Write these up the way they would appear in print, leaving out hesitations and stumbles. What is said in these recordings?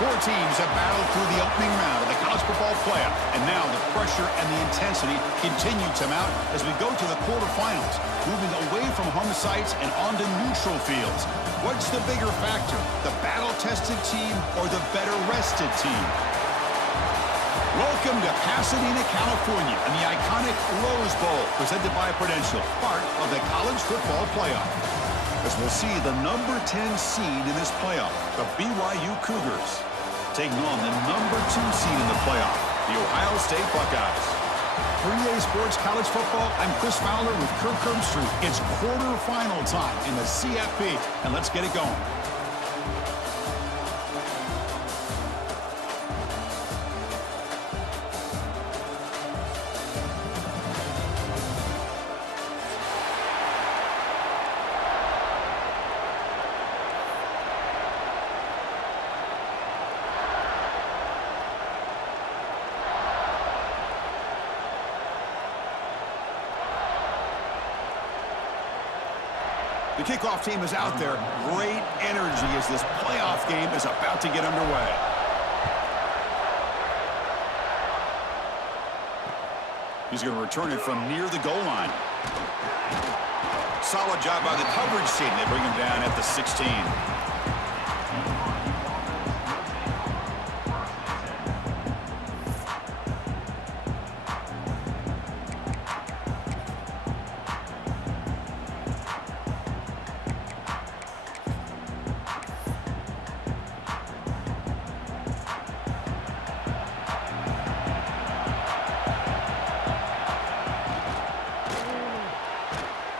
Four teams have battled through the opening round of the college football playoff, and now the pressure and the intensity continue to mount as we go to the quarterfinals, moving away from home sites and onto neutral fields. What's the bigger factor, the battle-tested team or the better-rested team? Welcome to Pasadena, California, and the iconic Rose Bowl, presented by Prudential, part of the college football playoff. As we'll see the number 10 seed in this playoff, the BYU Cougars, taking on the number 2 seed in the playoff, the Ohio State Buckeyes. For EA Sports College Football, I'm Chris Fowler with Kirk Herbstreit. It's quarterfinal time in the CFP, and let's get it going. The kickoff team is out there. Great energy as this playoff game is about to get underway. He's going to return it from near the goal line. Solid job by the coverage team. They bring him down at the 16.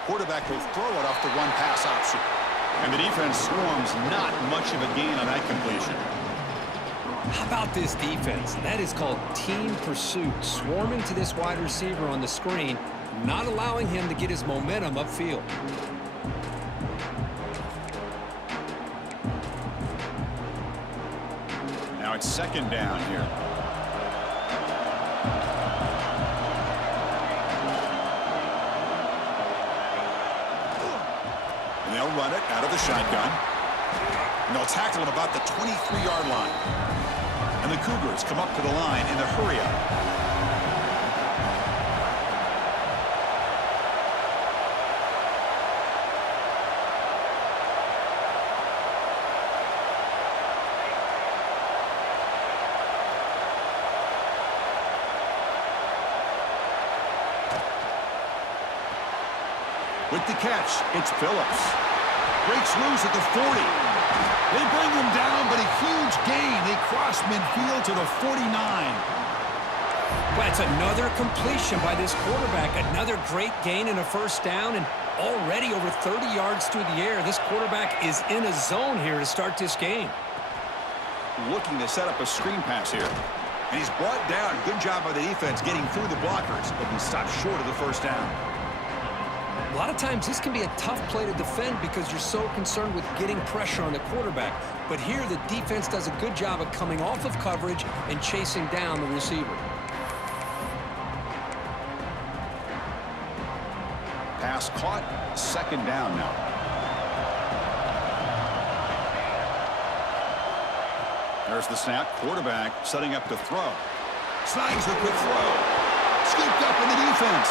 Quarterback will throw it off the one-pass option. And the defense swarms, not much of a gain on that completion. How about this defense? That is called team pursuit. Swarming to this wide receiver on the screen, not allowing him to get his momentum upfield. Now it's second down here. They'll run it out of the shotgun. And they'll tackle him about the 23-yard line. And the Cougars come up to the line in the hurry-up. With the catch, it's Phillips. Breaks loose at the 40. They bring him down, but a huge gain. They cross midfield to the 49. Well, it's another completion by this quarterback. Another great gain and a first down, and already over 30 yards through the air. This quarterback is in a zone here to start this game. Looking to set up a screen pass here. And he's brought down. Good job by the defense getting through the blockers, but he stopped short of the first down. A lot of times this can be a tough play to defend because you're so concerned with getting pressure on the quarterback. But here the defense does a good job of coming off of coverage and chasing down the receiver. Pass caught, second down now. There's the snap, quarterback setting up to throw. Snags the quick throw. Scooped up in the defense.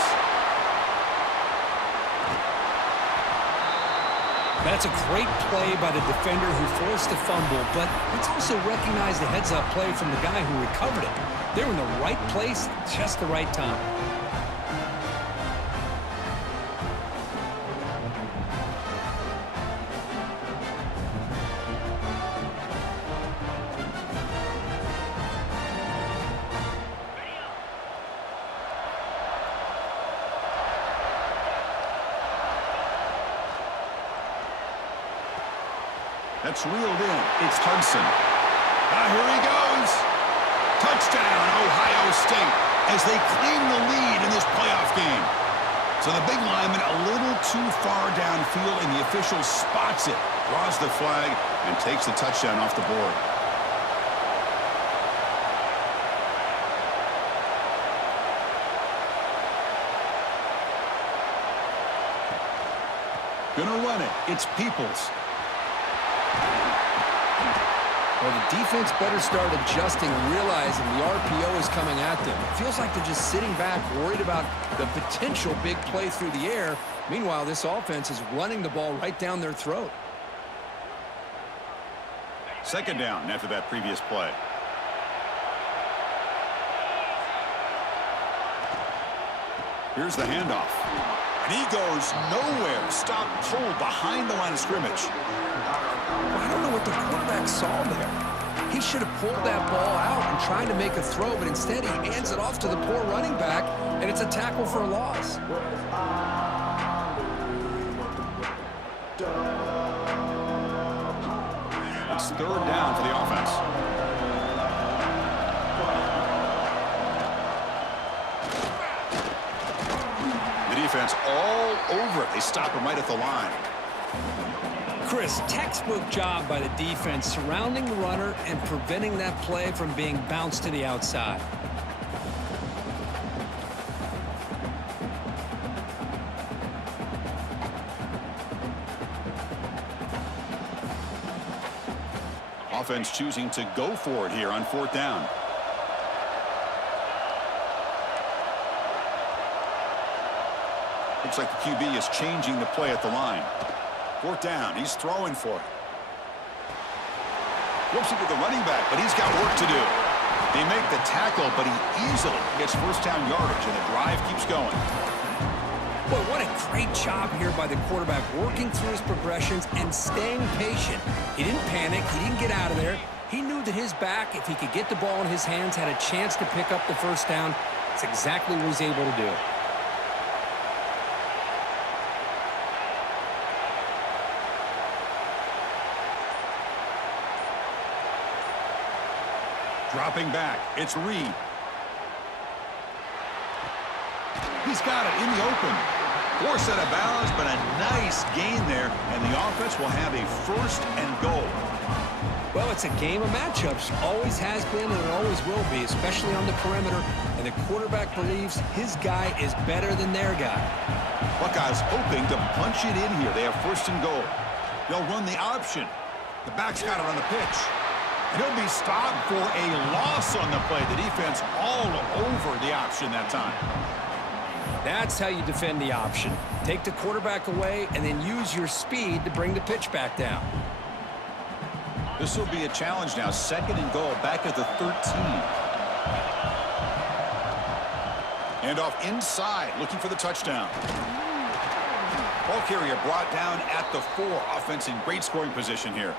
That's a great play by the defender who forced the fumble, but let's also recognize the heads-up play from the guy who recovered it. They were in the right place at just the right time. That's reeled in. It's Hudson. Here he goes. Touchdown, Ohio State, as they claim the lead in this playoff game. So the big lineman a little too far downfield, and the official spots it, draws the flag, and takes the touchdown off the board. Gonna run it. It's Peoples. Well, the defense better start adjusting and realizing the RPO is coming at them. It feels like they're just sitting back, worried about the potential big play through the air. Meanwhile, this offense is running the ball right down their throat. Second down after that previous play. Here's the handoff. And he goes nowhere. Stopped cold behind the line of scrimmage. I don't know what the quarterback saw there. He should have pulled that ball out and tried to make a throw, but instead he hands it off to the poor running back, and it's a tackle for a loss. It's third down for the offense. The defense all over it. They stop him right at the line. Chris, textbook job by the defense surrounding the runner and preventing that play from being bounced to the outside. Offense choosing to go for it here on fourth down. Looks like the QB is changing the play at the line. Fourth down. He's throwing for it. Flips it to the running back, but he's got work to do. They make the tackle, but he easily gets first down yardage, and the drive keeps going. Boy, what a great job here by the quarterback, working through his progressions and staying patient. He didn't panic. He didn't get out of there. He knew that his back, if he could get the ball in his hands, had a chance to pick up the first down. That's exactly what he's able to do. Dropping back, it's Reed. He's got it in the open. Forced out of bounds, but a nice gain there, and the offense will have a first and goal. Well, it's a game of matchups. Always has been and it always will be, especially on the perimeter. And the quarterback believes his guy is better than their guy. Buckeyes hoping to punch it in here. They have first and goal. They'll run the option. The back's got it on the pitch. And he'll be stopped for a loss on the play. The defense all over the option that time. That's how you defend the option. Take the quarterback away and then use your speed to bring the pitch back down. This will be a challenge now. Second and goal back at the 13. And off inside, looking for the touchdown. Ball carrier brought down at the 4. Offense in great scoring position here.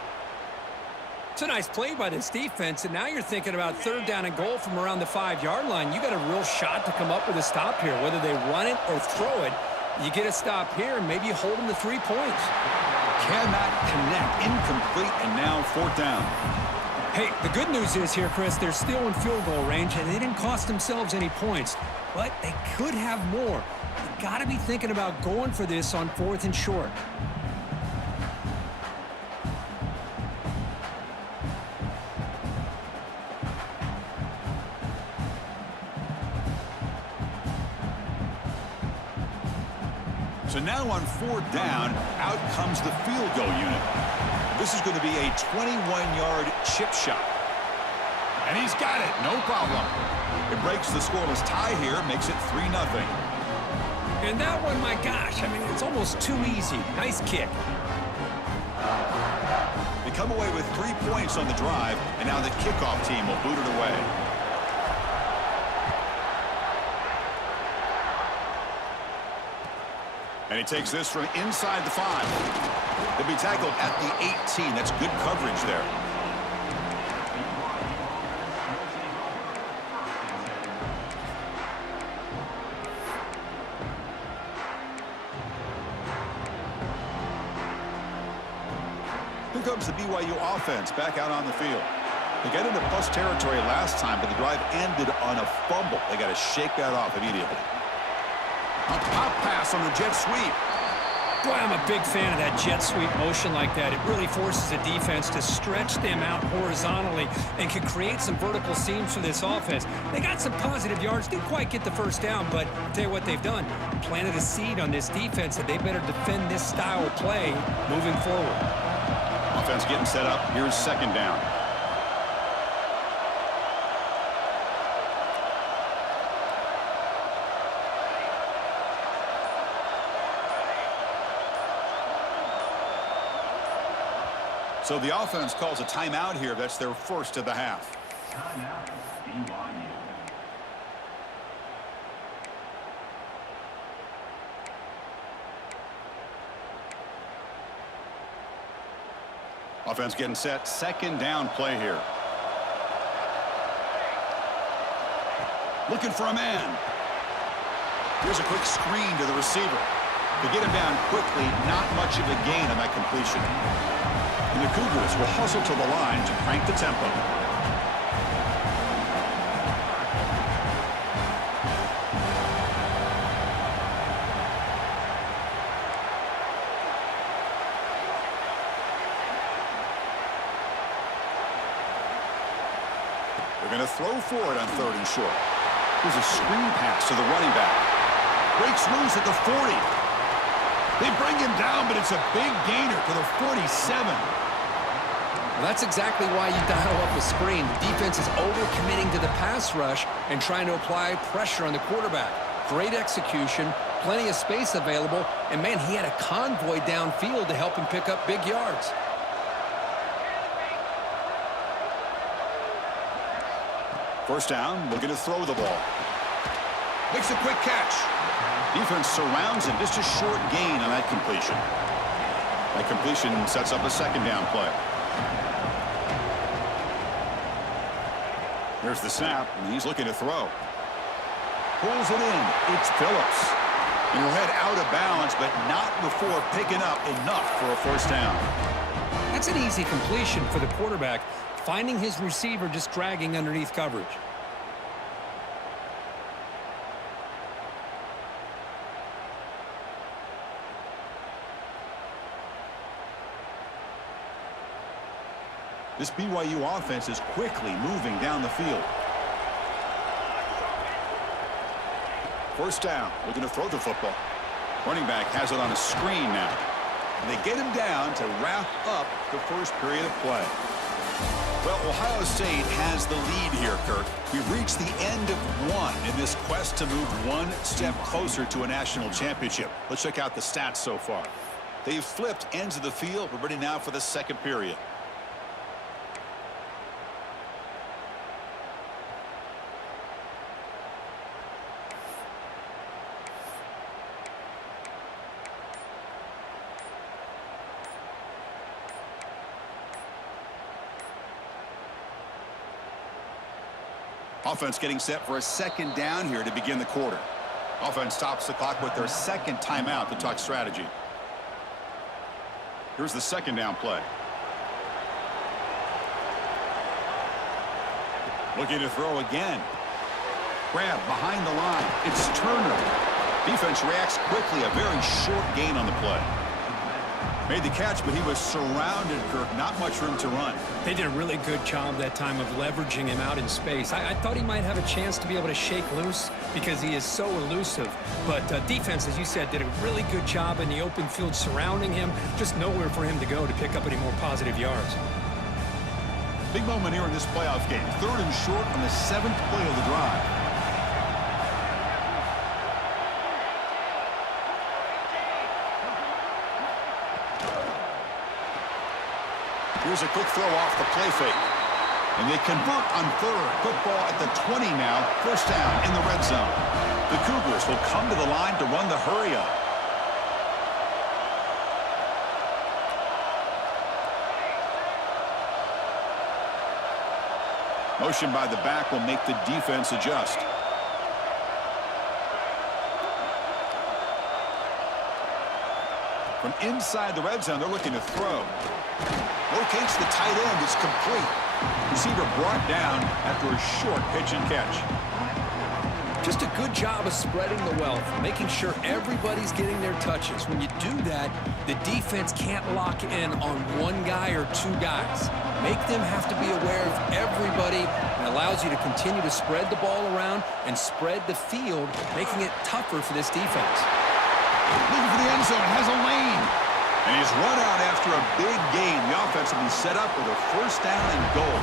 It's a nice play by this defense, and now you're thinking about third down and goal from around the 5-yard line. You got a real shot to come up with a stop here. Whether they run it or throw it, you get a stop here, and maybe you hold them to 3 points. Cannot connect. Incomplete, and now fourth down. Hey, the good news is here, Chris, they're still in field goal range, and they didn't cost themselves any points. But they could have more. You got to be thinking about going for this on 4th and short. So now on fourth down, out comes the field goal unit. This is going to be a 21-yard chip shot. And he's got it, no problem. It breaks the scoreless tie here, makes it 3-0. And that one, my gosh, I mean, it's almost too easy. Nice kick. They come away with 3 points on the drive, and now the kickoff team will boot it away. And he takes this from inside the 5. They'll be tackled at the 18. That's good coverage there. Here comes the BYU offense back out on the field. They got into plus territory last time, but the drive ended on a fumble. They got to shake that off immediately. A pop pass on the jet sweep. Boy, I'm a big fan of that jet sweep motion like that. It really forces the defense to stretch them out horizontally and can create some vertical seams for this offense. They got some positive yards, didn't quite get the first down, but I'll tell you what they've done. Planted a seed on this defense that they better defend this style of play moving forward. Offense getting set up. Here's second down. So the offense calls a timeout here. That's their first of the half. Timeout, BYU. Offense getting set. Second down play here. Looking for a man. Here's a quick screen to the receiver. To get him down quickly, not much of a gain on that completion. And the Cougars will hustle to the line to crank the tempo. They're going to throw for it on 3rd and short. Here's a screen pass to the running back. Breaks loose at the 40. They bring him down, but it's a big gainer to the 47. Well, that's exactly why you dial up a screen. The defense is overcommitting to the pass rush and trying to apply pressure on the quarterback. Great execution, plenty of space available, and man, he had a convoy downfield to help him pick up big yards. First down, looking to throw the ball. Makes a quick catch. Defense surrounds him. Just a short gain on that completion. That completion sets up a second down play. Here's the snap, and he's looking to throw. Pulls it in. It's Phillips. And he'll head out of bounds, but not before picking up enough for a first down. That's an easy completion for the quarterback, finding his receiver just dragging underneath coverage. This BYU offense is quickly moving down the field. First down, looking to throw the football. Running back has it on a screen now. And they get him down to wrap up the first period of play. Well, Ohio State has the lead here, Kirk. We've reached the end of one in this quest to move one step closer to a national championship. Let's check out the stats so far. They've flipped ends of the field. We're ready now for the second period. Offense getting set for a second down here to begin the quarter. Offense stops the clock with their second timeout to talk strategy. Here's the second down play. Looking to throw again. Grab behind the line. It's Turner. Defense reacts quickly. A very short gain on the play. Made the catch, but he was surrounded, Kirk. Not much room to run. They did a really good job that time of leveraging him out in space. I thought he might have a chance to be able to shake loose because he is so elusive. But defense, as you said, did a really good job in the open field surrounding him. Just nowhere for him to go to pick up any more positive yards. Big moment here in this playoff game. 3rd and short on the 7th play of the drive. Here's a quick throw off the play fake. And they convert on 3rd. Football at the 20 now. First down in the red zone. The Cougars will come to the line to run the hurry up. Motion by the back will make the defense adjust. From inside the red zone, they're looking to throw. Locates the tight end. It's complete. Receiver brought down after a short pitch and catch. Just a good job of spreading the wealth, making sure everybody's getting their touches. When you do that, the defense can't lock in on one guy or two guys. Make them have to be aware of everybody, and allows you to continue to spread the ball around and spread the field, making it tougher for this defense. Looking for the end zone, has a lane. And he's run out after a big gain. The offense will be set up with a first down and goal.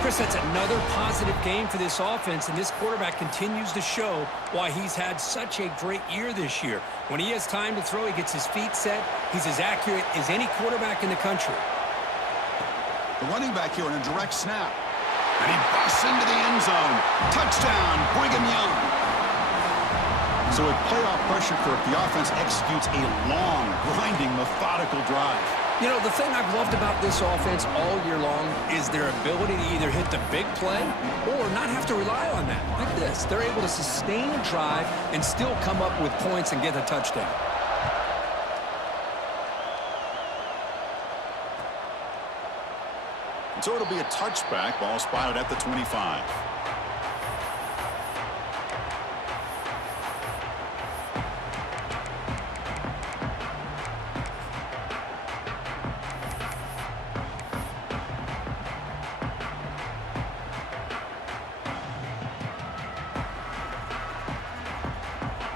Chris, that's another positive game for this offense, and this quarterback continues to show why he's had such a great year this year. When he has time to throw, he gets his feet set. He's as accurate as any quarterback in the country. The running back here on a direct snap. And he busts into the end zone. Touchdown, Brigham Young. So at playoff pressure, Kirk, the offense executes a long, grinding, methodical drive. You know, the thing I've loved about this offense all year long is their ability to either hit the big play or not have to rely on that. Like this, they're able to sustain a drive and still come up with points and get a touchdown. So it'll be a touchback, ball spotted at the 25.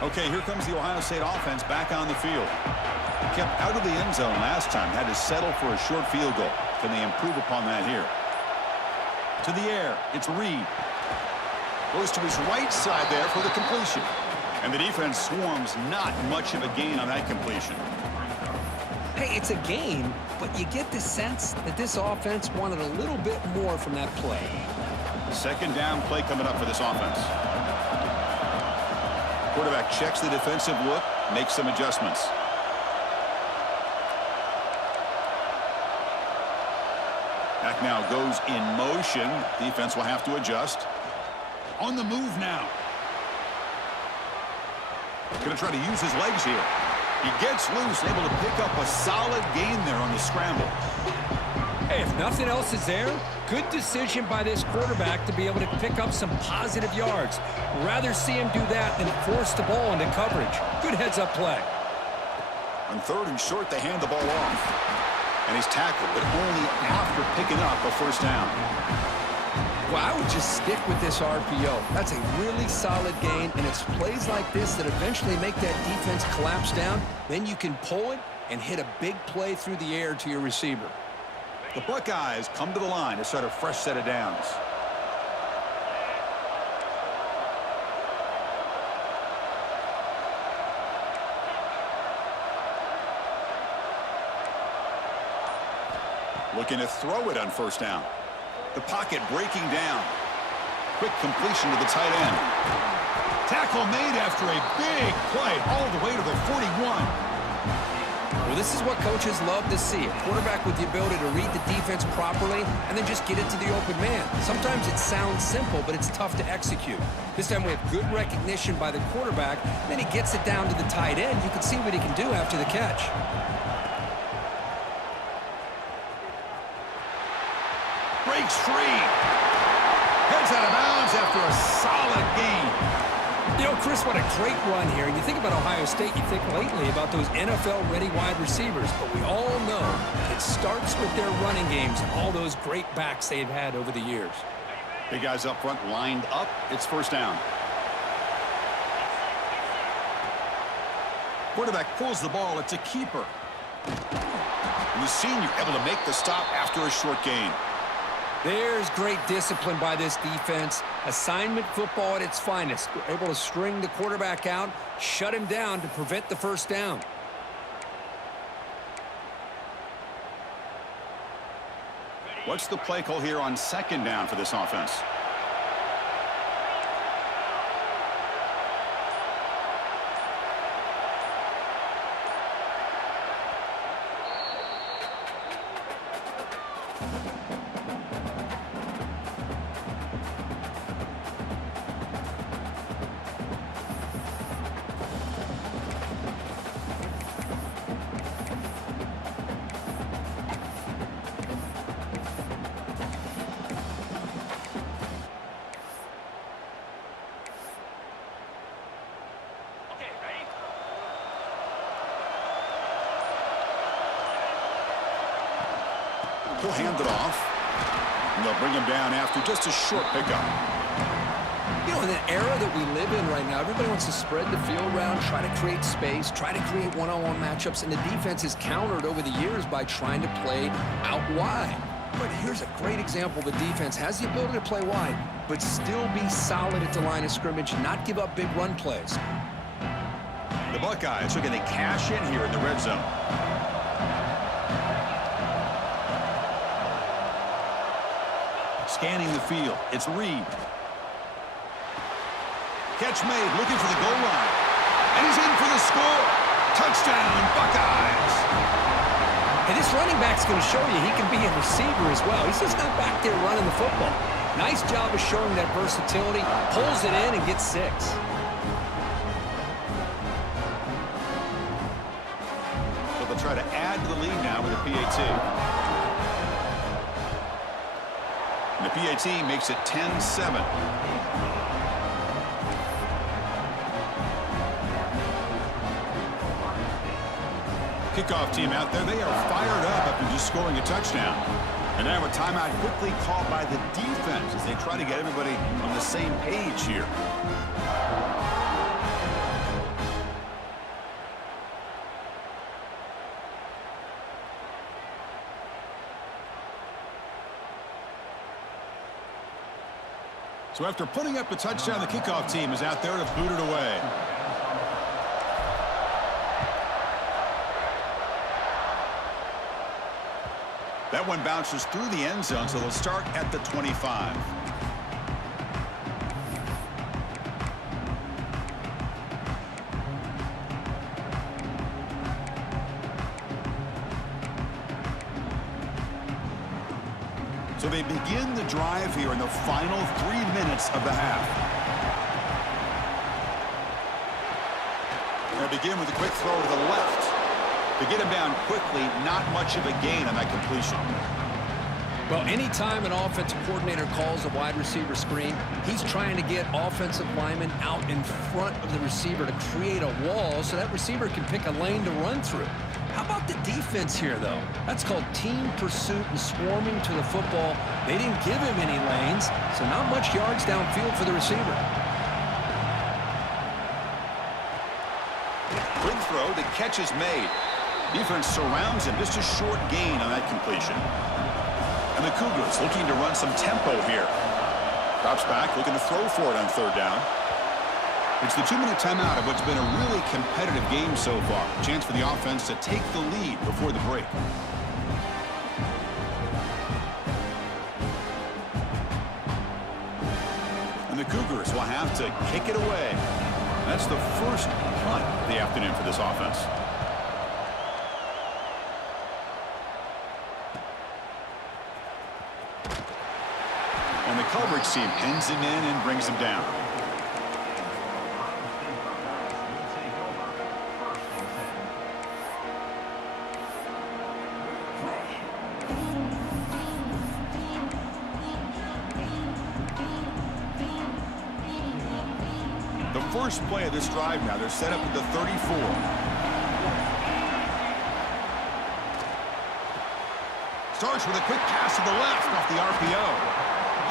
Okay, here comes the Ohio State offense back on the field. Kept out of the end zone last time, had to settle for a short field goal. Can they improve upon that here? To the air, it's Reed. Goes to his right side there for the completion. And the defense swarms, not much of a gain on that completion. Hey, it's a gain, but you get the sense that this offense wanted a little bit more from that play. Second down play coming up for this offense. Quarterback checks the defensive look, makes some adjustments. Back now goes in motion. Defense will have to adjust. On the move now. Going to try to use his legs here. He gets loose, able to pick up a solid gain there on the scramble. Hey, if nothing else is there, good decision by this quarterback to be able to pick up some positive yards. Rather see him do that than force the ball into coverage. Good heads-up play. On third and short, they hand the ball off. And he's tackled, but only after picking up a first down. Well, I would just stick with this RPO. That's a really solid gain, and it's plays like this that eventually make that defense collapse down. Then you can pull it and hit a big play through the air to your receiver. The Buckeyes come to the line to start a fresh set of downs. Looking to throw it on first down. The pocket breaking down. Quick completion to the tight end. Tackle made after a big play all the way to the 41. Well, this is what coaches love to see. A quarterback with the ability to read the defense properly and then just get it to the open man. Sometimes it sounds simple, but it's tough to execute. This time we have good recognition by the quarterback. Then he gets it down to the tight end. You can see what he can do after the catch. Breaks free. Heads out of bounds after a solid gain. You know, Chris, what a great run here. You think about Ohio State, you think lately about those NFL-ready wide receivers. But we all know it starts with their running games, all those great backs they've had over the years. Big guys up front lined up. It's first down. Quarterback pulls the ball. It's a keeper. And the senior able to make the stop after a short gain. There's great discipline by this defense. Assignment football at its finest. They're able to string the quarterback out, shut him down to prevent the first down. What's the play call here on second down for this offense? He'll hand it off. And they'll bring him down after just a short pickup. You know, in the era that we live in right now, everybody wants to spread the field around, try to create space, try to create one-on-one matchups, and the defense is countered over the years by trying to play out wide. But here's a great example. The defense has the ability to play wide, but still be solid at the line of scrimmage, not give up big run plays. The Buckeyes are going to cash in here in the red zone. scanning the field. It's Reed. Catch made, looking for the goal line. And he's in for the score. Touchdown, Buckeyes. And this running back's going to show you he can be a receiver as well. He's just not back there running the football. Nice job of showing that versatility. Pulls it in and gets 6. So they'll try to add to the lead now with a PAT. And the PAT makes it 10-7. Kickoff team out there, they are fired up after just scoring a touchdown. And now a timeout quickly called by the defense as they try to get everybody on the same page here. So after putting up the touchdown, the kickoff team is out there to boot it away. That one bounces through the end zone, so they'll start at the 25. So they begin the drive here in the final 3 minutes of the half. They'll begin with a quick throw to the left. To get him down quickly, not much of a gain on that completion. Well, anytime an offensive coordinator calls a wide receiver screen, he's trying to get offensive linemen out in front of the receiver to create a wall so that receiver can pick a lane to run through. How about the defense here, though? That's called team pursuit and swarming to the football. They didn't give him any lanes, so not much yards downfield for the receiver. Quick throw, the catch is made. Defense surrounds him, just a short gain on that completion. And the Cougars looking to run some tempo here. Drops back, looking to throw for it on 3rd down. It's the 2-minute timeout of what's been a really competitive game so far. A chance for the offense to take the lead before the break. And the Cougars will have to kick it away. That's the first punt of the afternoon for this offense. And the coverage team pins him in and brings him down. The first play of this drive now, they're set up at the 34. Starts with a quick pass to the left off the RPO.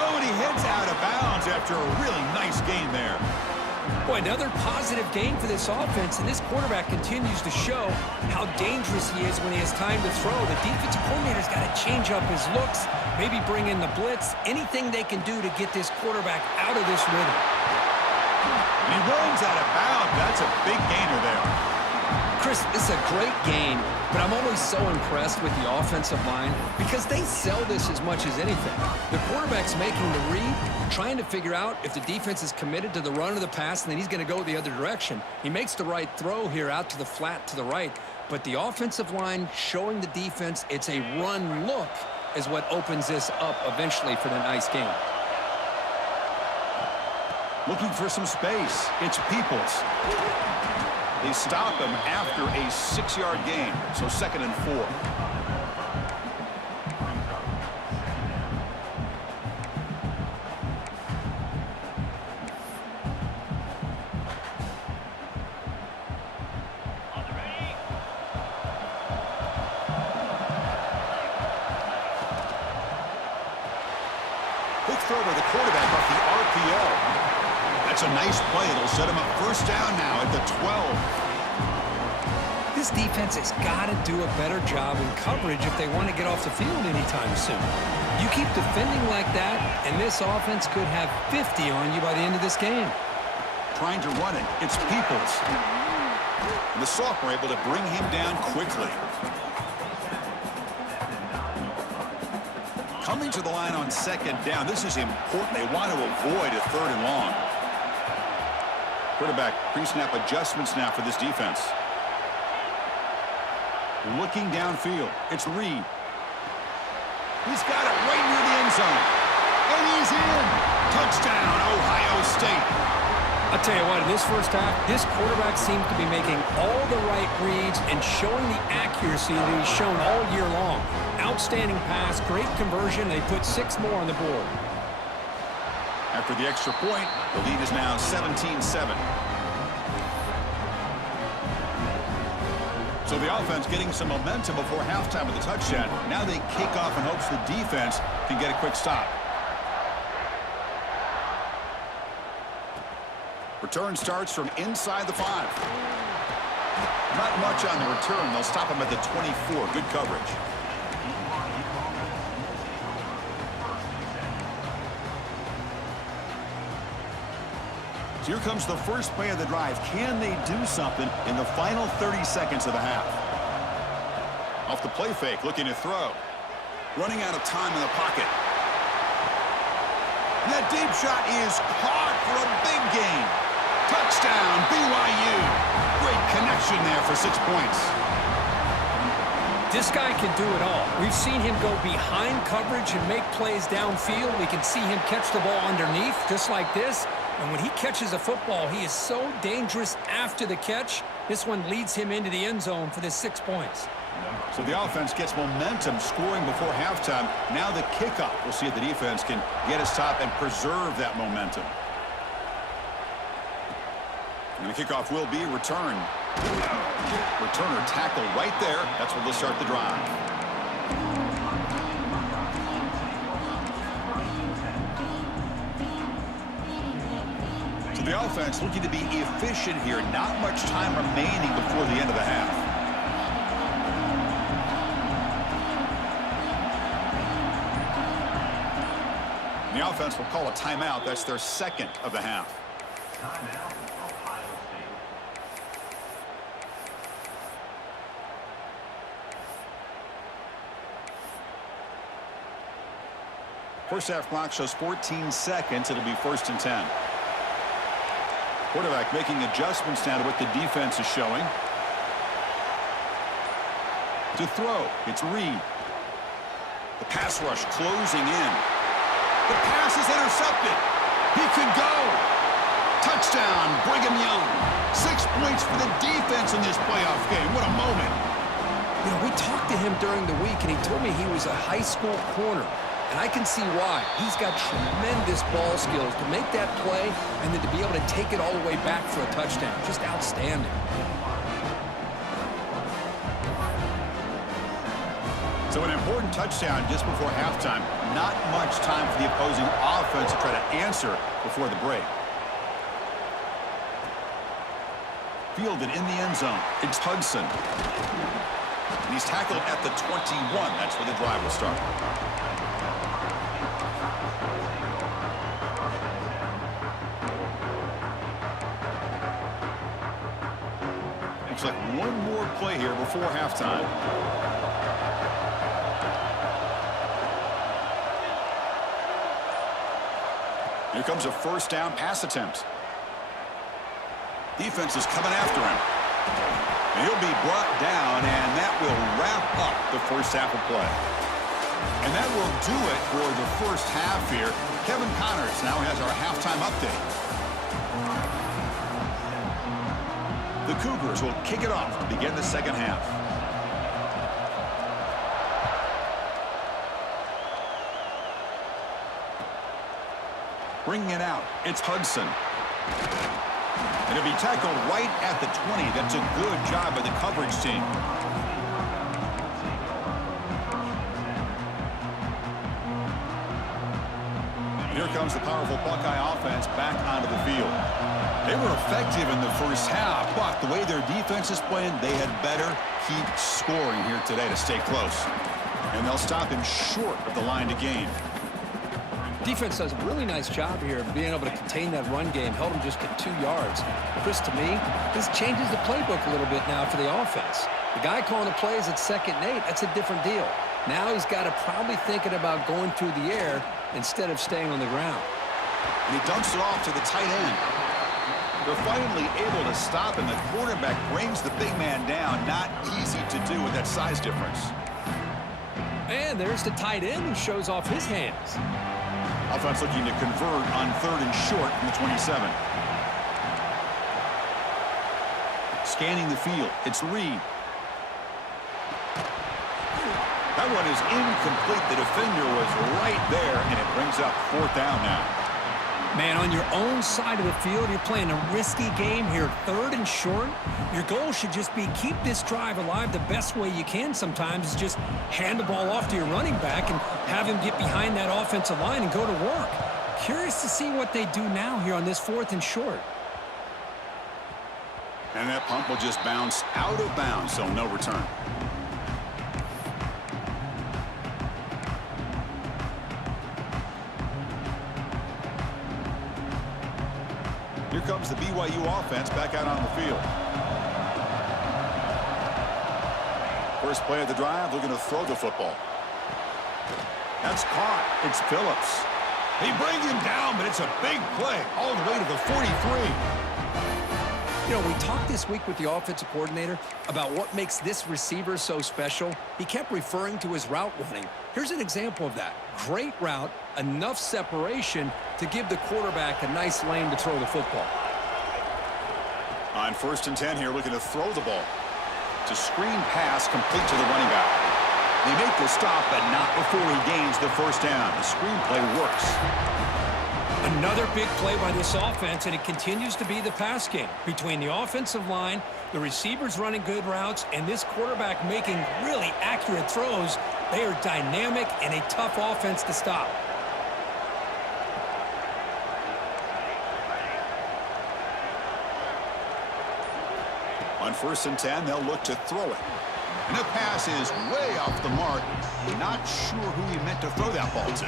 Oh, and he heads out of bounds after a really nice gain there. Boy, another positive game for this offense, and this quarterback continues to show how dangerous he is when he has time to throw. The defensive coordinator's got to change up his looks, maybe bring in the blitz, anything they can do to get this quarterback out of this rhythm. And he runs out of bounds. That's a big gainer there. Chris, this is a great game, but I'm always so impressed with the offensive line because they sell this as much as anything. The quarterback's making the read, trying to figure out if the defense is committed to the run or the pass, and then he's going to go the other direction. He makes the right throw here out to the flat to the right, but the offensive line showing the defense it's a run look is what opens this up eventually for the nice game. Looking for some space. It's Peoples. They stop him after a 6-yard gain, so 2nd and 4. Quick throw by the quarterback off the RPO. That's a nice play. It'll set him up 1st down now at the 12. This defense has got to do a better job in coverage if they want to get off the field anytime soon. You keep defending like that, and this offense could have 50 on you by the end of this game. Trying to run it. It's Peoples. And the sophomore able to bring him down quickly. Coming to the line on second down. This is important. They want to avoid a 3rd and long. Quarterback pre-snap adjustments now for this defense. Looking downfield. It's Reed. He's got it right near the end zone. And he's in. Touchdown, Ohio State. I'll tell you what, in this first half, this quarterback seems to be making all the right reads and showing the accuracy that he's shown all year long. Outstanding pass, great conversion. They put 6 more on the board. After the extra point, the lead is now 17-7. So the offense getting some momentum before halftime with the touchdown. Now they kick off in hopes the defense can get a quick stop. Return starts from inside the 5. Not much on the return. They'll stop him at the 24. Good coverage. So here comes the first play of the drive. Can they do something in the final 30 seconds of the half? Off the play fake, looking to throw. Running out of time in the pocket. And that deep shot is caught for a big gain. Touchdown, BYU. Great connection there for 6 points. This guy can do it all. We've seen him go behind coverage and make plays downfield. We can see him catch the ball underneath, just like this. And when he catches a football, he is so dangerous after the catch. This one leads him into the end zone for the 6 points. So the offense gets momentum scoring before halftime. Now the kickoff. We'll see if the defense can get a stop and preserve that momentum. And the kickoff will be returned. Returner tackle right there. That's where they'll start the drive. So the offense looking to be efficient here. Not much time remaining before the end of the half. The offense will call a timeout. That's their 2nd of the half. Timeout, Ohio State. First half clock shows 14 seconds. It'll be 1st and 10. Quarterback making adjustments now to what the defense is showing. To throw, it's Reed. The pass rush closing in. The pass is intercepted. He could go. Touchdown, Brigham Young. 6 points for the defense in this playoff game. What a moment. You know, we talked to him during the week, and he told me he was a high school corner. And I can see why. He's got tremendous ball skills to make that play and then to be able to take it all the way back for a touchdown. Just outstanding. So an important touchdown just before halftime. Not much time for the opposing offense to try to answer before the break. Fielded in the end zone. It's Hudson. And he's tackled at the 21. That's where the drive will start. Looks like one more play here before halftime. Here comes a 1st down pass attempt. Defense is coming after him. And he'll be brought down, and that will wrap up the first half of play. And that will do it for the first half here. Kevin Connors now has our halftime update. The Cougars will kick it off to begin the second half. Bringing it out, it's Hudson. And it'll be tackled right at the 20. That's a good job by the coverage team. And here comes the powerful Buckeye offense back onto the field. They were effective in the first half, but the way their defense is playing, they had better keep scoring here today to stay close. And they'll stop him short of the line to gain. Defense does a really nice job here of being able to contain that run game, held him just at 2 yards. Chris, to me, this changes the playbook a little bit now for the offense. The guy calling the plays at 2nd and 8, that's a different deal. Now he's got to probably thinking about going through the air instead of staying on the ground. And he dumps it off to the tight end. They're finally able to stop him. The quarterback brings the big man down. Not easy to do with that size difference. And there's the tight end who shows off his hands. Offense looking to convert on 3rd and short from the 27. Scanning the field. It's Reed. That one is incomplete. The defender was right there, and it brings up 4th down now. Man, on your own side of the field, you're playing a risky game here. 3rd and short. Your goal should just be keep this drive alive the best way you can sometimes is just hand the ball off to your running back and have him get behind that offensive line and go to work. Curious to see what they do now here on this 4th and short. And that pump will just bounce out of bounds, so no return. Here comes the BYU offense back out on the field. First play of the drive, looking to throw the football. That's caught. It's Phillips. They bring him down, but it's a big play all the way to the 43. You know, we talked this week with the offensive coordinator about what makes this receiver so special. He kept referring to his route running. Here's an example of that. Great route, enough separation to give the quarterback a nice lane to throw the football. On 1st and 10 here, looking to throw the ball. It's a screen pass complete to the running back. They make the stop, but not before he gains the 1st down. The screenplay works. Another big play by this offense, and it continues to be the pass game. Between the offensive line, the receivers running good routes, and this quarterback making really accurate throws, they are dynamic and a tough offense to stop. On 1st and 10, they'll look to throw it. And the pass is way off the mark. Not sure who he meant to throw that ball to.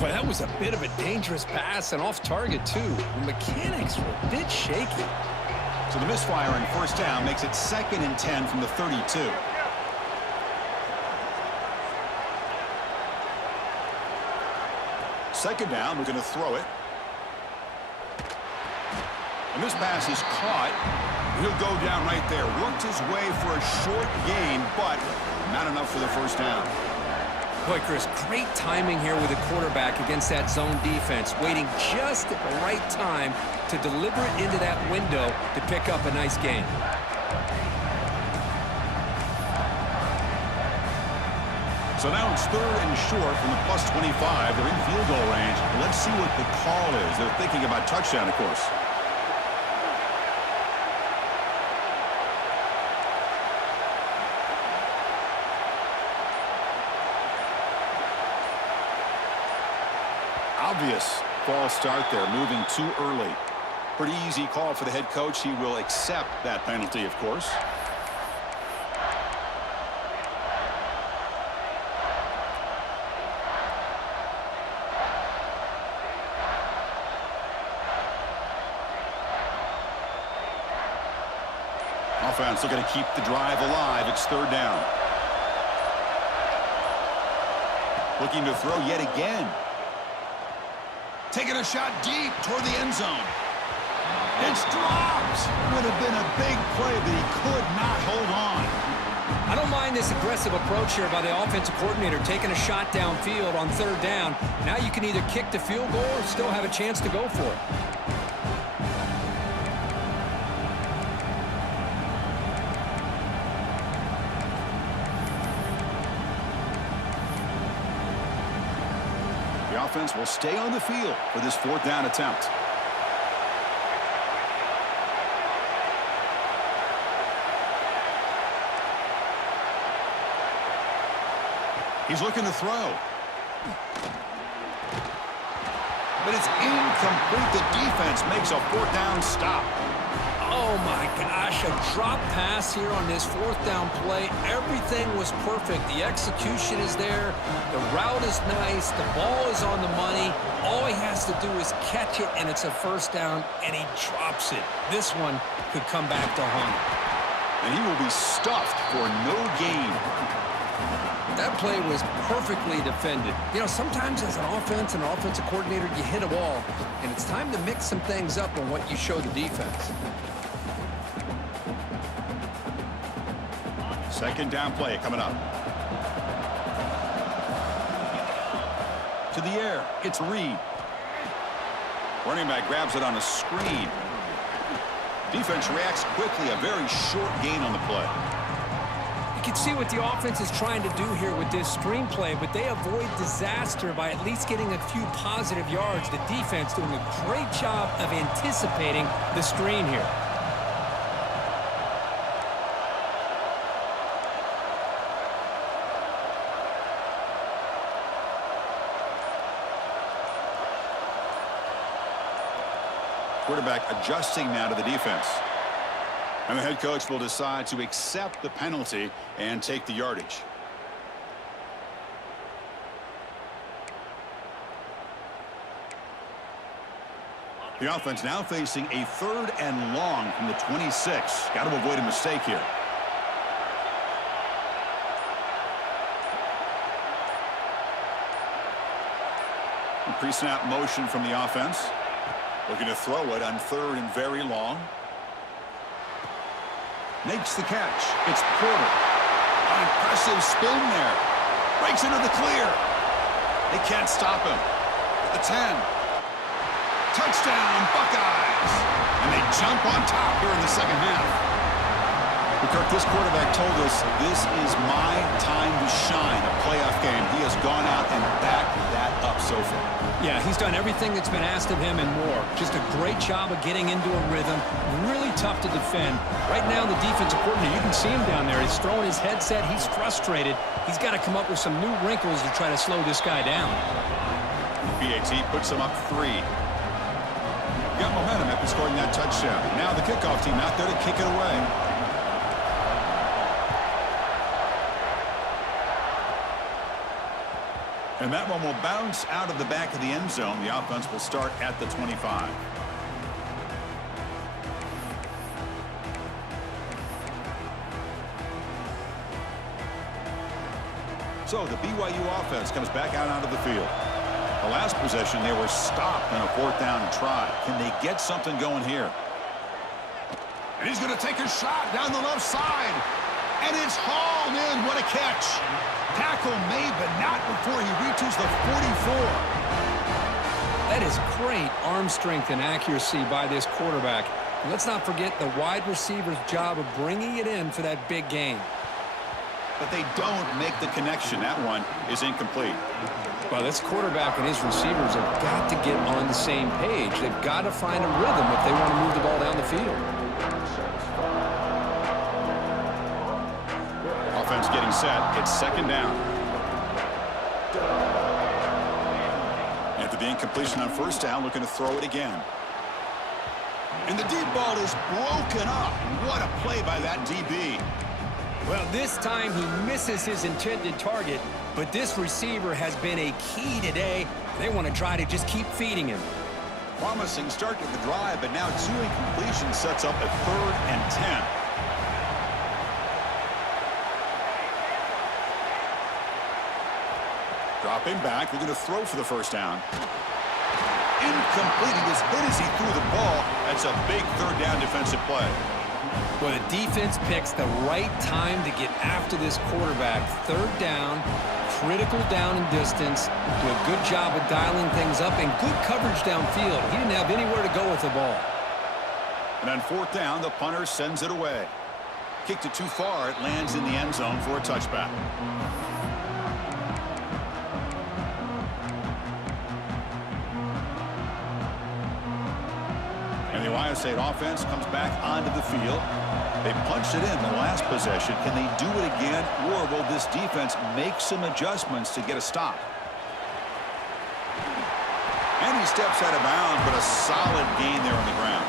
Boy, that was a bit of a dangerous pass and off target, too. The mechanics were a bit shaky. So the misfire on 1st down makes it 2nd and 10 from the 32. Second down, we're going to throw it. And this pass is caught. He'll go down right there. Worked his way for a short gain, but not enough for the 1st down. Boy, Chris, great timing here with the quarterback against that zone defense, waiting just at the right time to deliver it into that window to pick up a nice gain. So now it's 3rd and short from the +25. They're in field goal range. Let's see what the call is. They're thinking about touchdown, of course. Obvious false start there, moving too early. Pretty easy call for the head coach. He will accept that penalty, of course. Offense looking to keep the drive alive. It's 3rd down. Looking to throw yet again. Taking a shot deep toward the end zone. It's dropped. Would have been a big play, but he could not hold on. I don't mind this aggressive approach here by the offensive coordinator, taking a shot downfield on 3rd down. Now you can either kick the field goal or still have a chance to go for it. The offense will stay on the field for this 4th down attempt. He's looking to throw. But it's incomplete. The defense makes a 4th down stop. Oh, my gosh, a drop pass here on this 4th down play. Everything was perfect. The execution is there. The route is nice. The ball is on the money. All he has to do is catch it, and it's a 1st down, and he drops it. This one could come back to haunt him. And he will be stuffed for no gain. That play was perfectly defended. You know, sometimes as an offense and an offensive coordinator, you hit a wall, and it's time to mix some things up on what you show the defense. Second down play coming up. To the air, it's Reed. Running back grabs it on a screen. Defense reacts quickly, a very short gain on the play. You can see what the offense is trying to do here with this screen play, but they avoid disaster by at least getting a few positive yards. The defense doing a great job of anticipating the screen here. Quarterback adjusting now to the defense. And the head coach will decide to accept the penalty and take the yardage. The offense now facing a 3rd and long from the 26. Got to avoid a mistake here. Pre-snap motion from the offense. Looking to throw it on 3rd and very long. Makes the catch. It's Porter. An impressive spin there. Breaks into the clear. They can't stop him. At the 10. Touchdown, Buckeyes. And they jump on top here in the second half. Kirk, this quarterback told us this is my time to shine, a playoff game. He has gone out and backed that up so far. Yeah, he's done everything that's been asked of him and more. Just a great job of getting into a rhythm. Really tough to defend. Right now, the defensive coordinator, you can see him down there. He's throwing his headset. He's frustrated. He's got to come up with some new wrinkles to try to slow this guy down. BAT puts him up 3. Got momentum after scoring that touchdown. Now the kickoff team out there to kick it away. And that one will bounce out of the back of the end zone. The offense will start at the 25. So the BYU offense comes back out onto the field. The last possession, they were stopped on a 4th down and try. Can they get something going here? And he's going to take a shot down the left side. And it's hauled in. What a catch. Tackle made, but not before he reaches the 44. That is great arm strength and accuracy by this quarterback. And let's not forget the wide receiver's job of bringing it in for that big gain. But they don't make the connection. That one is incomplete. Well, this quarterback and his receivers have got to get on the same page. They've got to find a rhythm if they want to move the ball down the field. Offense getting set. It's 2nd down. After the incompletion on 1st down, looking to throw it again. And the deep ball is broken up. What a play by that DB. Well, this time he misses his intended target, but this receiver has been a key today. They want to try to just keep feeding him. Promising start to the drive, but now 2 incompletions sets up a 3rd and 10. Dropping back, looking to throw for the 1st down. Incomplete. He was hit as he threw the ball. That's a big 3rd down defensive play. Well, the defense picks the right time to get after this quarterback. 3rd down, critical down and distance. Do a good job of dialing things up and good coverage downfield. He didn't have anywhere to go with the ball. And on 4th down, the punter sends it away. Kicked it too far. It lands in the end zone for a touchback. And the Ohio State offense comes back onto the field. They punched it in the last possession. Can they do it again, or will this defense make some adjustments to get a stop? And he steps out of bounds, but a solid gain there on the ground.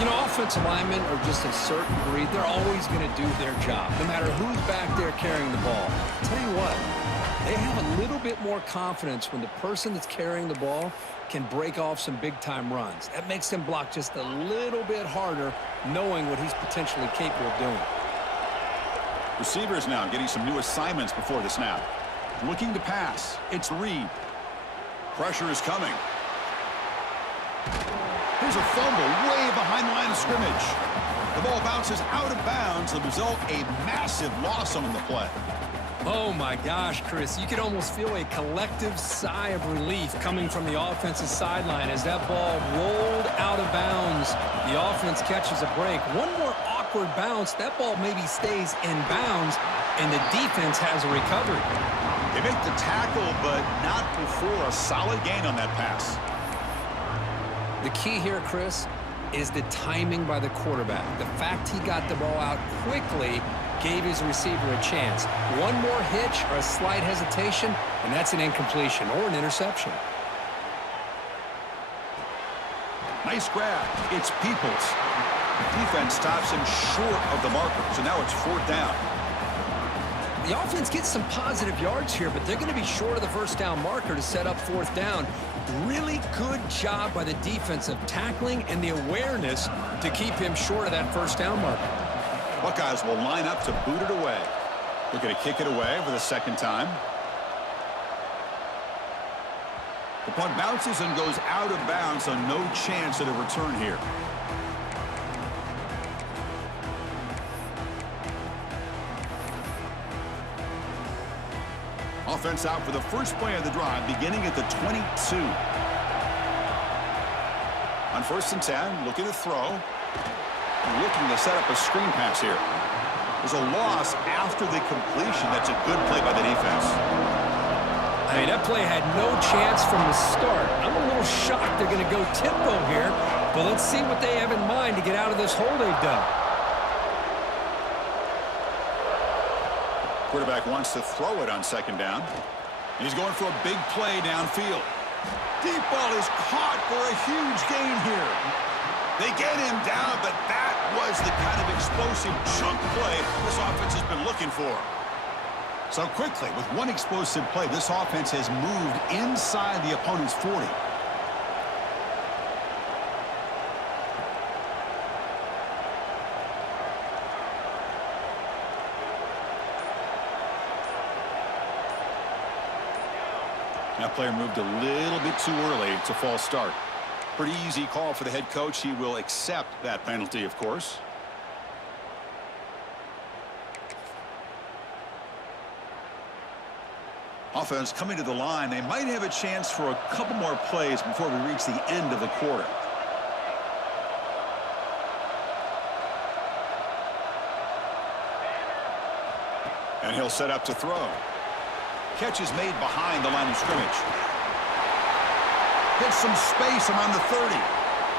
You know, offensive linemen are just a certain breed. They're always going to do their job, no matter who's back there carrying the ball. I'll tell you what, they have a little bit more confidence when the person that's carrying the ball can break off some big-time runs. That makes them block just a little bit harder, knowing what he's potentially capable of doing. Receivers now getting some new assignments before the snap. Looking to pass. It's Reed. Pressure is coming. Here's a fumble way behind the line of scrimmage. The ball bounces out of bounds. The result, a massive loss on the play. Oh my gosh, Chris, you could almost feel a collective sigh of relief coming from the offensive sideline as that ball rolled out of bounds. The offense catches a break. One more awkward bounce, that ball maybe stays in bounds, and the defense has a recovery. They make the tackle, but not before a solid gain on that pass. The key here, Chris, is the timing by the quarterback. The fact he got the ball out quickly gave his receiver a chance. One more hitch or a slight hesitation, and that's an incompletion or an interception. Nice grab. It's Peoples. Defense stops him short of the marker, so now it's 4th down. The offense gets some positive yards here, but they're going to be short of the first down marker to set up 4th down. Really good job by the defense of tackling and the awareness to keep him short of that first down marker. Buckeyes will line up to boot it away. They're going to kick it away for the 2nd time. The punt bounces and goes out of bounds, so no chance at a return here. Offense out for the first play of the drive, beginning at the 22. On 1st and 10, looking to throw. Looking to set up a screen pass here. There's a loss after the completion. That's a good play by the defense. I mean, that play had no chance from the start. I'm a little shocked they're going to go tempo here, but let's see what they have in mind to get out of this hole they've done. Quarterback wants to throw it on 2nd down. He's going for a big play downfield. Deep ball is caught for a huge gain here. They get him down, but that was the kind of explosive chunk play this offense has been looking for. So quickly, with one explosive play, this offense has moved inside the opponent's 40. That player moved a little bit too early. It's a false start. Pretty easy call for the head coach. He will accept that penalty, of course. Offense coming to the line. They might have a chance for a couple more plays before we reach the end of the quarter. And he'll set up to throw. Catch is made behind the line of scrimmage. Gets some space around the 30.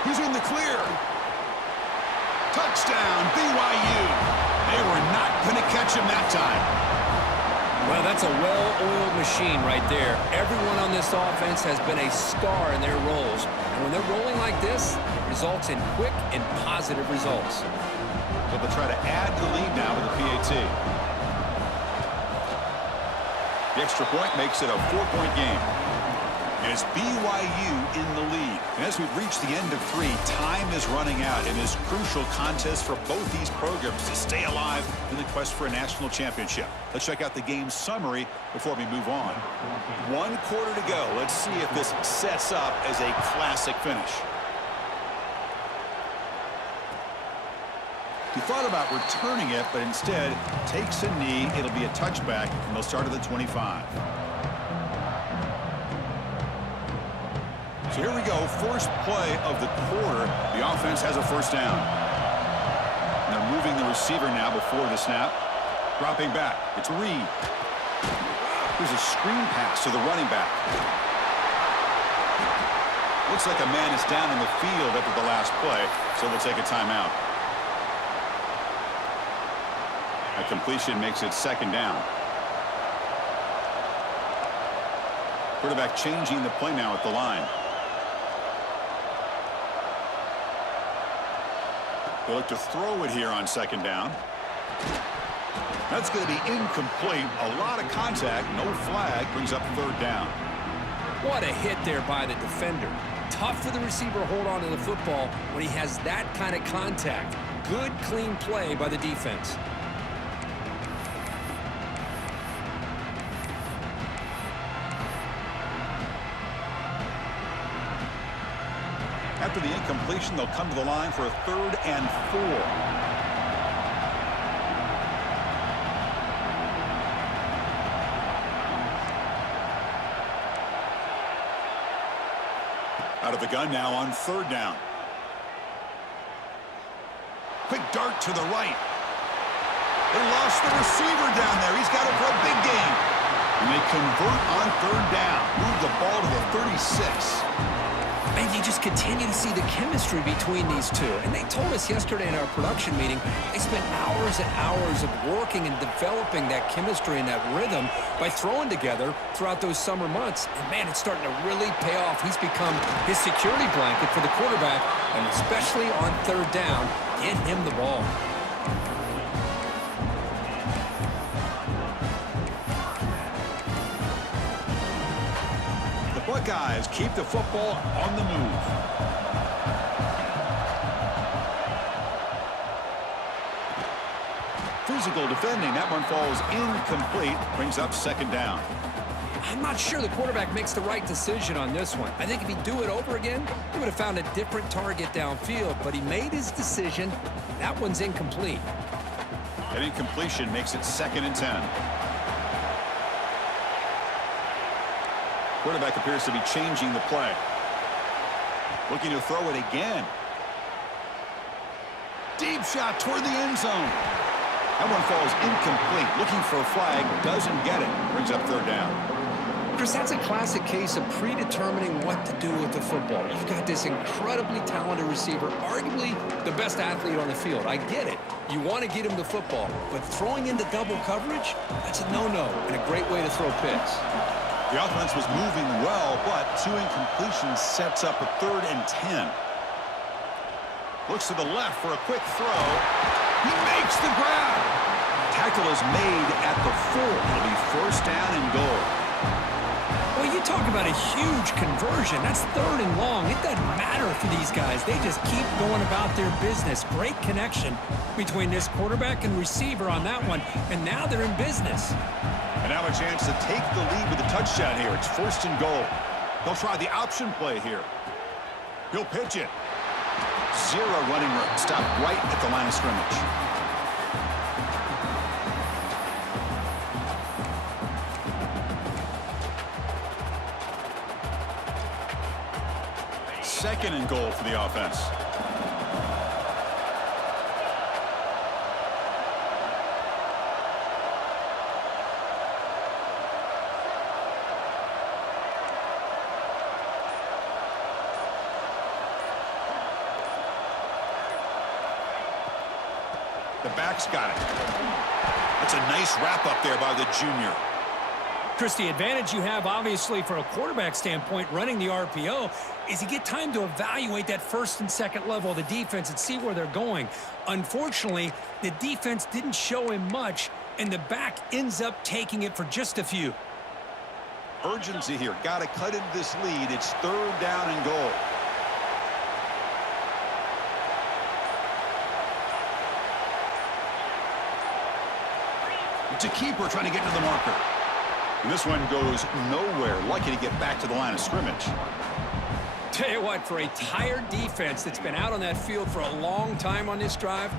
He's in the clear. Touchdown, BYU. They were not going to catch him that time. Well, that's a well-oiled machine right there. Everyone on this offense has been a star in their roles. And when they're rolling like this, it results in quick and positive results. So they'll try to add to the lead now with the PAT. The extra point makes it a 4-point game. And it's BYU in the lead. And as we reach the end of 3, time is running out in this crucial contest for both these programs to stay alive in the quest for a national championship. Let's check out the game summary before we move on. 1 quarter to go. Let's see if this sets up as a classic finish. He thought about returning it, but instead takes a knee. It'll be a touchback, and they'll start at the 25. So here we go, first play of the quarter. The offense has a first down. And they're moving the receiver now before the snap. Dropping back. It's Reed. Here's a screen pass to the running back. Looks like a man is down in the field after the last play, so we'll take a timeout. A completion makes it 2nd down. Quarterback changing the play now at the line. They look to throw it here on 2nd down. That's going to be incomplete. A lot of contact, no flag, brings up 3rd down. What a hit there by the defender. Tough for the receiver to hold on to the football when he has that kind of contact. Good, clean play by the defense. After the incompletion, they'll come to the line for a 3rd and 4. Out of the gun now on 3rd down. Quick dart to the right. They lost the receiver down there. He's got it for a big game. And they convert on 3rd down. Move the ball to the 36. And you just continue to see the chemistry between these two. And they told us yesterday in our production meeting, they spent hours and hours of working and developing that chemistry and that rhythm by throwing together throughout those summer months. And, man, it's starting to really pay off. He's become his security blanket for the quarterback, and especially on 3rd down, get him the ball. Buckeyes keep the football on the move. Physical defending. That one falls incomplete. Brings up 2nd down. I'm not sure the quarterback makes the right decision on this one. I think if he'd do it over again, he would have found a different target downfield, but he made his decision. That one's incomplete. An incompletion makes it 2nd and 10. Quarterback appears to be changing the play. Looking to throw it again. Deep shot toward the end zone. That one falls incomplete. Looking for a flag. Doesn't get it. Brings up 3rd down. Chris, that's a classic case of predetermining what to do with the football. You've got this incredibly talented receiver, arguably the best athlete on the field. I get it. You want to get him the football. But throwing into double coverage, that's a no-no and a great way to throw picks. The offense was moving well, but 2 incompletions sets up a 3rd and 10. Looks to the left for a quick throw. He makes the grab. Tackle is made at the 4. It'll be 1st down and goal. Well, you talk about a huge conversion. That's 3rd and long. It doesn't matter for these guys. They just keep going about their business. Great connection between this quarterback and receiver on that one, and now they're in business. And now a chance to take the lead with a touchdown here. It's 1st and goal. They'll try the option play here. He'll pitch it. 0 running room. Stop right at the line of scrimmage. Second and goal for the offense. The back's got it. That's a nice wrap up there by the junior. Chris, the advantage you have, obviously, for a quarterback standpoint, running the RPO, is you get time to evaluate that 1st and 2nd level of the defense and see where they're going. Unfortunately, the defense didn't show him much, and the back ends up taking it for just a few. Urgency here. Got to cut into this lead. It's 3rd down and goal. It's a keeper trying to get to the marker. And this one goes nowhere. Lucky to get back to the line of scrimmage. Tell you what, for a tired defense that's been out on that field for a long time on this drive,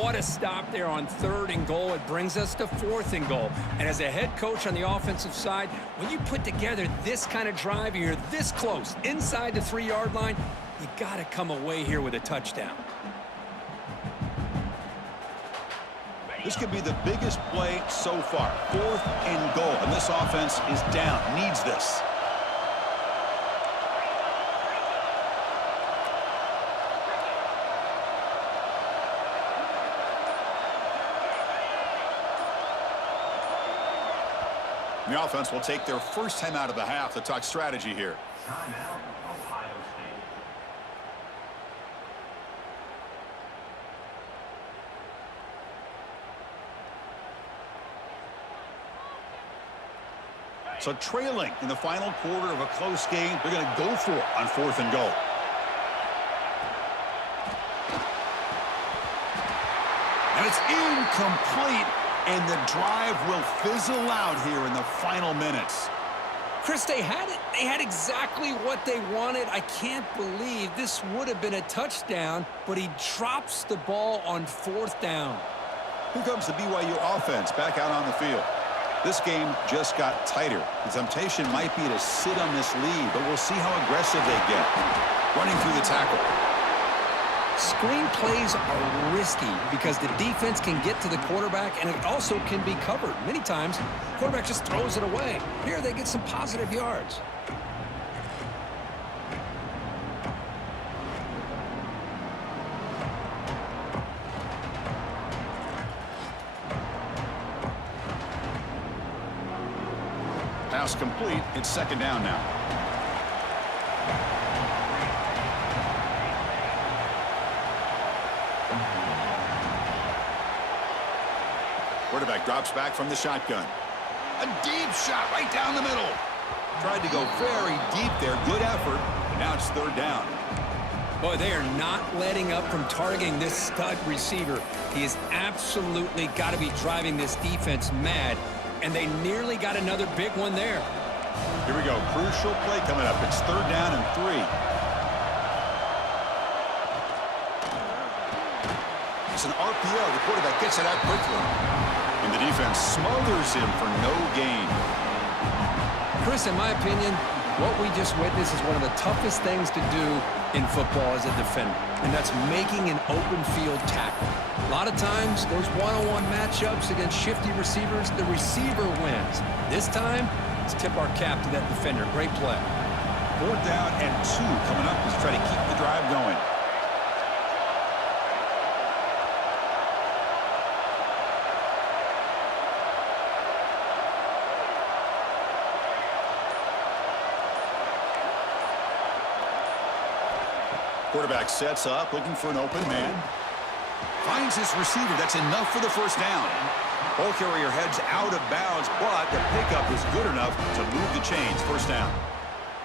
what a stop there on 3rd and goal. It brings us to 4th and goal. And as a head coach on the offensive side, when you put together this kind of drive, you're this close, inside the 3-yard line, you got to come away here with a touchdown. This could be the biggest play so far. 4th and goal. And this offense is down. Needs this. The offense will take their first time out of the half to talk strategy here. Timeout, Ohio State. So trailing in the final quarter of a close game, they're going to go for it on 4th and goal. And it's incomplete, and the drive will fizzle out here in the final minutes. Chris, they had it. They had exactly what they wanted. I can't believe this would have been a touchdown, but he drops the ball on 4th down. Here comes the BYU offense back out on the field. This game just got tighter. The temptation might be to sit on this lead, but we'll see how aggressive they get. Running through the tackle. Screen plays are risky because the defense can get to the quarterback, and it also can be covered. Many times, the quarterback just throws it away. Here, they get some positive yards. Pass complete. It's 2nd down now. Quarterback drops back from the shotgun. A deep shot right down the middle. Tried to go very deep there. Good effort. And now it's 3rd down. Boy, they are not letting up from targeting this stud receiver. He has absolutely got to be driving this defense mad. And they nearly got another big one there. Here we go. Crucial play coming up. It's 3rd down and 3. It's an RPO. The quarterback gets it out quickly. And the defense smothers him for no gain. Chris, in my opinion, what we just witnessed is one of the toughest things to do in football as a defender, and that's making an open field tackle. A lot of times, those one-on-one matchups against shifty receivers, the receiver wins. This time, let's tip our cap to that defender. Great play. 4th down and 2 coming up to try to keep the drive going. Quarterback sets up, looking for an open man. Finds his receiver. That's enough for the 1st down. Ball carrier heads out of bounds, but the pickup is good enough to move the chains. 1st down.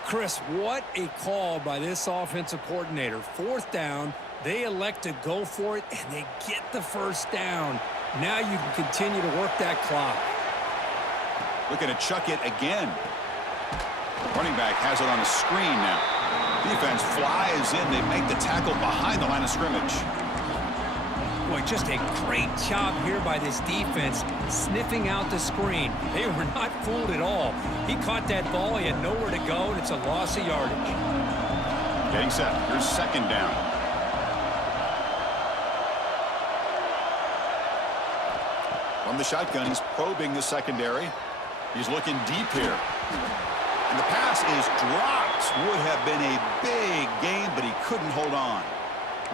Chris, what a call by this offensive coordinator. 4th down, they elect to go for it, and they get the 1st down. Now you can continue to work that clock. Looking to chuck it again. Running back has it on a screen now. Defense flies in. They make the tackle behind the line of scrimmage. Boy, just a great job here by this defense, sniffing out the screen. They were not fooled at all. He caught that ball. He had nowhere to go, and it's a loss of yardage. Getting set. Here's 2nd down. From the shotgun, he's probing the secondary. He's looking deep here. And the pass is dropped. Would have been a big gain, but he couldn't hold on.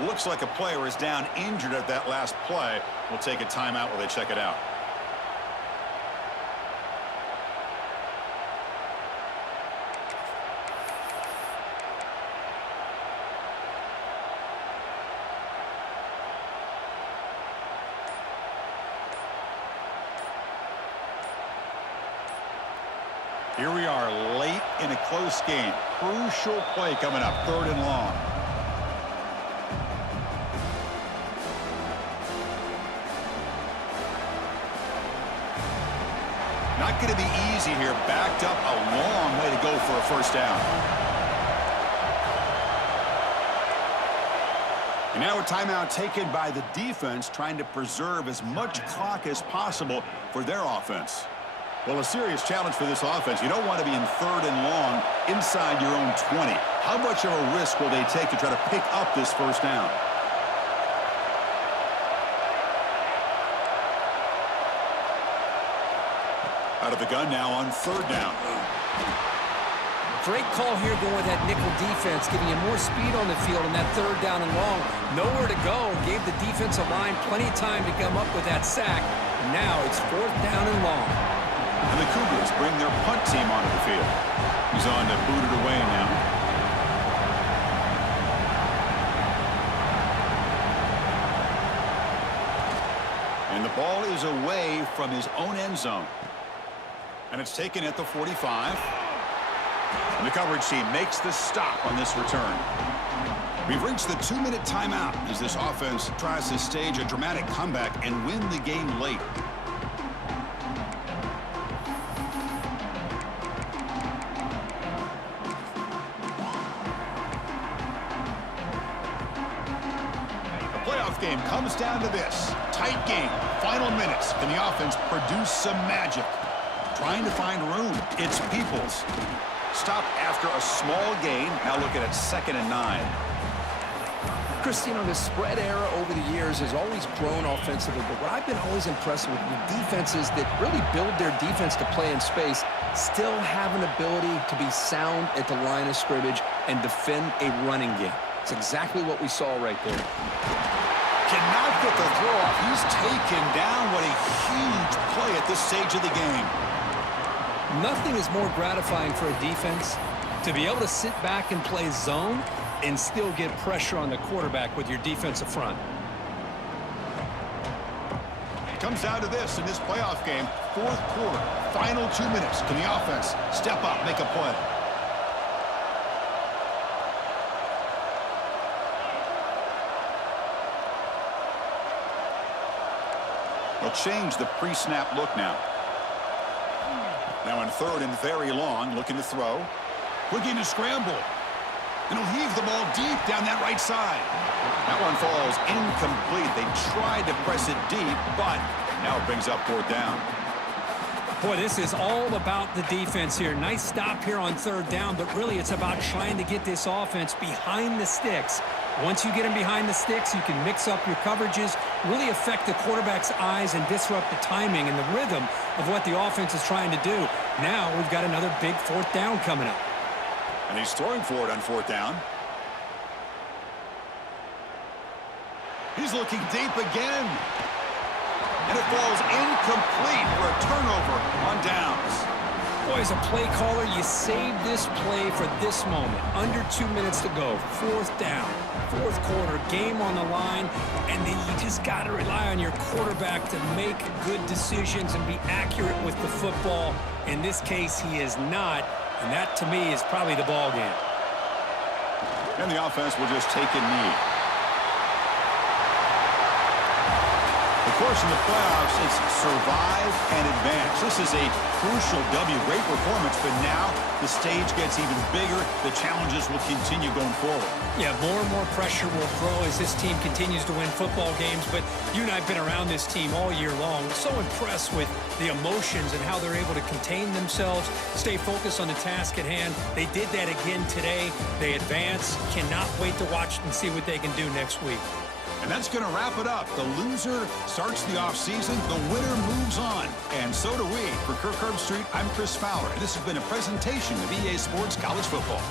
Looks like a player is down injured at that last play. We'll take a timeout while they check it out. Here we are late in a close game. Crucial play coming up, 3rd and long. Not going to be easy here. Backed up a long way to go for a 1st down. And now a timeout taken by the defense, trying to preserve as much clock as possible for their offense. Well, a serious challenge for this offense. You don't want to be in 3rd and long inside your own 20. How much of a risk will they take to try to pick up this 1st down? Out of the gun now on 3rd down. Great call here going with that nickel defense, giving you more speed on the field in that 3rd down and long. Nowhere to go. Gave the defensive line plenty of time to come up with that sack. And now it's 4th down and long. And the Cougars bring their punt team onto the field. He's on to boot it away now. And the ball is away from his own end zone. And it's taken at the 45. And the coverage team makes the stop on this return. We've reached the 2-minute timeout as this offense tries to stage a dramatic comeback and win the game late. Comes down to this. Tight game. Final minutes. Can the offense produce some magic? Trying to find room. It's Peoples. Stop after a small gain. Now looking at 2nd and 9. Christine, the spread era over the years has always grown offensively, but what I've been always impressed with defenses that really build their defense to play in space still have an ability to be sound at the line of scrimmage and defend a running game. It's exactly what we saw right there. Cannot get the throw off. He's taken down. What a huge play at this stage of the game. Nothing is more gratifying for a defense to be able to sit back and play zone and still get pressure on the quarterback with your defensive front. It comes down to this in this playoff game. 4th quarter, final 2 minutes. Can the offense step up, make a play? They'll change the pre-snap look now. Now in 3rd and very long, looking to throw. Looking to scramble. And he'll heave the ball deep down that right side. That one falls incomplete. They tried to press it deep, but now it brings up 4th down. Boy, this is all about the defense here. Nice stop here on 3rd down, but really it's about trying to get this offense behind the sticks. Once you get them behind the sticks, you can mix up your coverages, really affect the quarterback's eyes and disrupt the timing and the rhythm of what the offense is trying to do. Now we've got another big 4th down coming up. And he's throwing for it on 4th down. He's looking deep again. And it falls incomplete for a turnover on downs. Boy, as a play caller, you save this play for this moment. Under 2 minutes to go. 4th down. 4th quarter, game on the line. And then you just got to rely on your quarterback to make good decisions and be accurate with the football. In this case, he is not. And that, to me, is probably the ball game. And the offense will just take a knee. Of course, in the playoffs, it's survive and advance. This is a crucial W. Great performance, but now the stage gets even bigger. The challenges will continue going forward. Yeah, more and more pressure will grow as this team continues to win football games. But you and I have been around this team all year long. So impressed with the emotions and how they're able to contain themselves, stay focused on the task at hand. They did that again today. They advance. Cannot wait to watch and see what they can do next week. And that's going to wrap it up. The loser starts the offseason. The winner moves on. And so do we. For Kirk Herbstreit, I'm Chris Fowler. And this has been a presentation of EA Sports College Football.